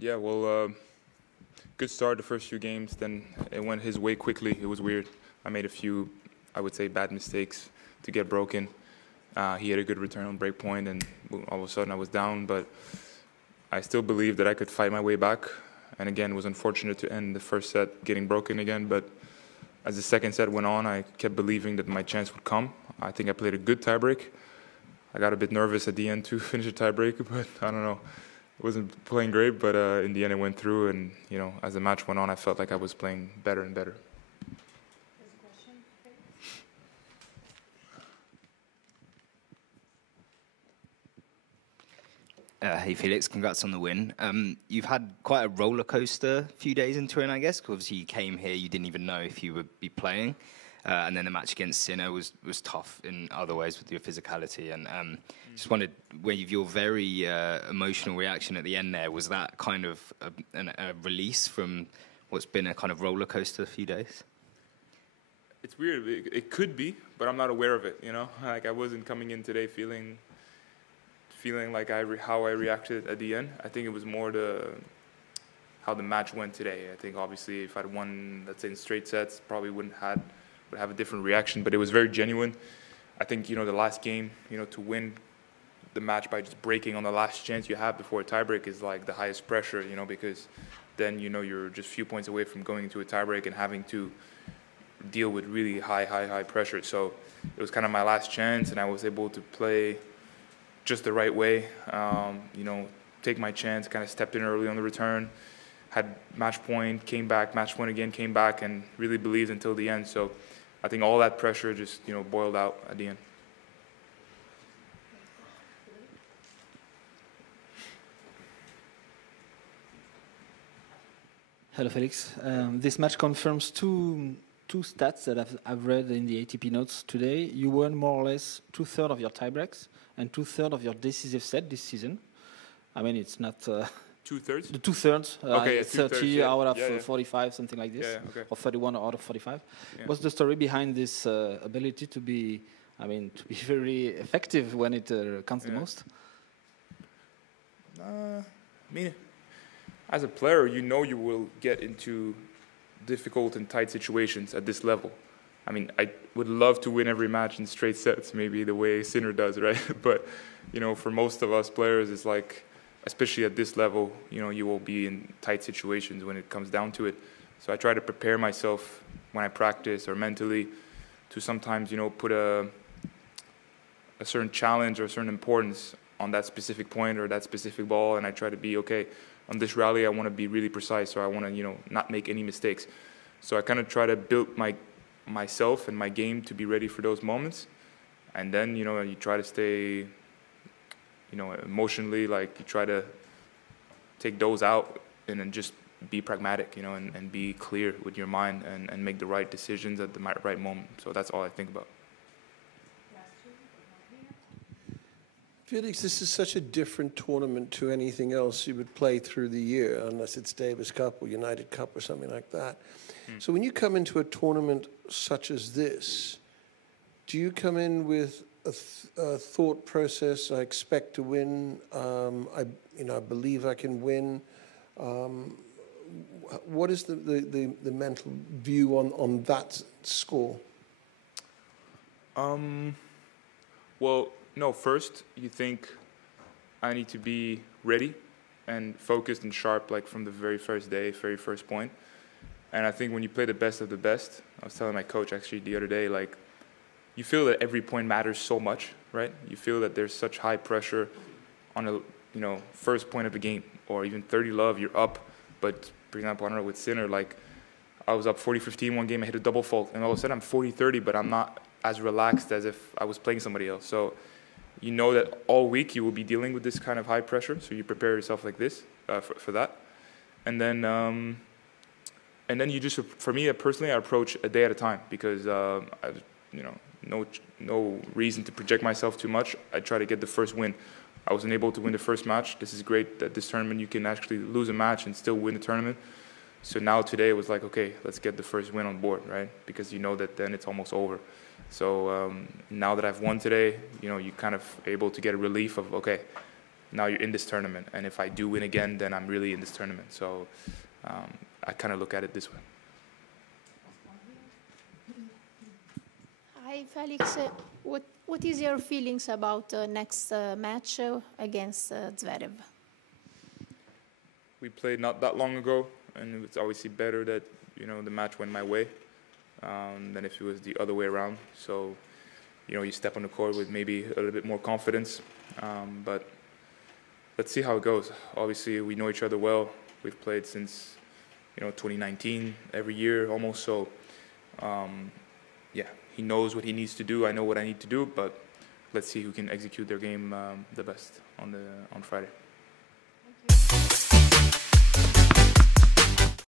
Yeah, well, good start the first few games. Then it went his way quickly. It was weird. I made a few, I would say, bad mistakes to get broken. He had a good return on break point, and all of a sudden I was down. But I still believed that I could fight my way back. And again, it was unfortunate to end the first set getting broken again. But as the second set went on, I kept believing that my chance would come. I think I played a good tiebreak. I got a bit nervous at the end to finish a tiebreak, but I don't know. I wasn't playing great, but in the end it went through. And, you know, as the match went on, I felt like I was playing better and better. There's a question. Hey Felix, congrats on the win. You've had quite a roller coaster few days in Turin, I guess. Obviously, you came here, you didn't even know if you would be playing, and then the match against Sinner was tough in other ways with your physicality. And just wondered, your very emotional reaction at the end there, was that kind of a release from what's been a kind of roller coaster a few days? It's weird. It could be, but I'm not aware of it. You know, like I wasn't coming in today feeling like how I reacted at the end. I think it was more how the match went today. I think obviously if I'd won, let's say in straight sets, probably would have a different reaction. But it was very genuine. I think, you know, the last game, you know, to win the match by just breaking on the last chance you have before a tiebreak is like the highest pressure, you know, because then, you know, you're just a few points away from going into a tiebreak and having to deal with really high pressure. So it was kind of my last chance, and I was able to play just the right way, you know, take my chance, kind of stepped in early on the return, had match point, came back, match point again, came back, and really believed until the end. So I think all that pressure just, you know, boiled out at the end. Hello, Felix. This match confirms two stats that I've read in the ATP notes today. You won more or less 2/3 of your tiebreaks and 2/3 of your decisive set this season. I mean, it's not... 2/3? The 2/3. Okay, yeah, 30 yeah. out of Yeah. 45, something like this. Yeah, okay. Or 31 out of 45. Yeah. What's the story behind this ability to be very effective when it counts the most? I mean, as a player, you know you will get into difficult and tight situations at this level. I mean, I would love to win every match in straight sets, maybe the way Sinner does, right? But, you know, for most of us players, it's like, especially at this level, you know, you will be in tight situations when it comes down to it. So I try to prepare myself when I practice or mentally to sometimes, you know, put a certain challenge or a certain importance on that specific point or that specific ball, and I try to be, okay, on this rally, I want to be really precise, or I want to, you know, not make any mistakes. So I kind of try to build myself and my game to be ready for those moments. And then, you know, you try to stay, you know, emotionally, like you try to take those out and then just be pragmatic, you know, and be clear with your mind and make the right decisions at the right moment. So that's all I think about. Felix, this is such a different tournament to anything else you would play through the year, unless it's Davis Cup or United Cup or something like that. So when you come into a tournament such as this, do you come in with a thought process? I expect to win. I believe I can win. What is the mental view on that score? Well, no, first you think I need to be ready and focused and sharp, like from the very first day, very first point. And I think when you play the best of the best, I was telling my coach actually the other day, like, you feel that every point matters so much, right? You feel that there's such high pressure on a, you know, first point of a game, or even 30-love, you're up. But, for example, I don't know, with Sinner, like, I was up 40-15 one game, I hit a double fault, and all of a sudden I'm 40-30, but I'm not as relaxed as if I was playing somebody else. So you know that all week you will be dealing with this kind of high pressure, so you prepare yourself like this for that. And then you just, for me personally, I approach a day at a time, because you know, no reason to project myself too much. I try to get the first win. I wasn't able to win the first match. This is great that this tournament you can actually lose a match and still win the tournament. So now today it was like, okay, let's get the first win on board, right? Because you know that then it's almost over. So now that I've won today, you know, you kind of able to get a relief of, okay, now you're in this tournament, and if I do win again, then I'm really in this tournament. So I kind of look at it this way. Hi, Felix. What is your feelings about next match against Zverev? We played not that long ago, and it's obviously better that the match went my way than if it was the other way around. So you step on the court with maybe a little bit more confidence, but let's see how it goes. Obviously, we know each other well. We've played since 2019 every year almost. So yeah, he knows what he needs to do. I know what I need to do, but let's see who can execute their game the best on Friday.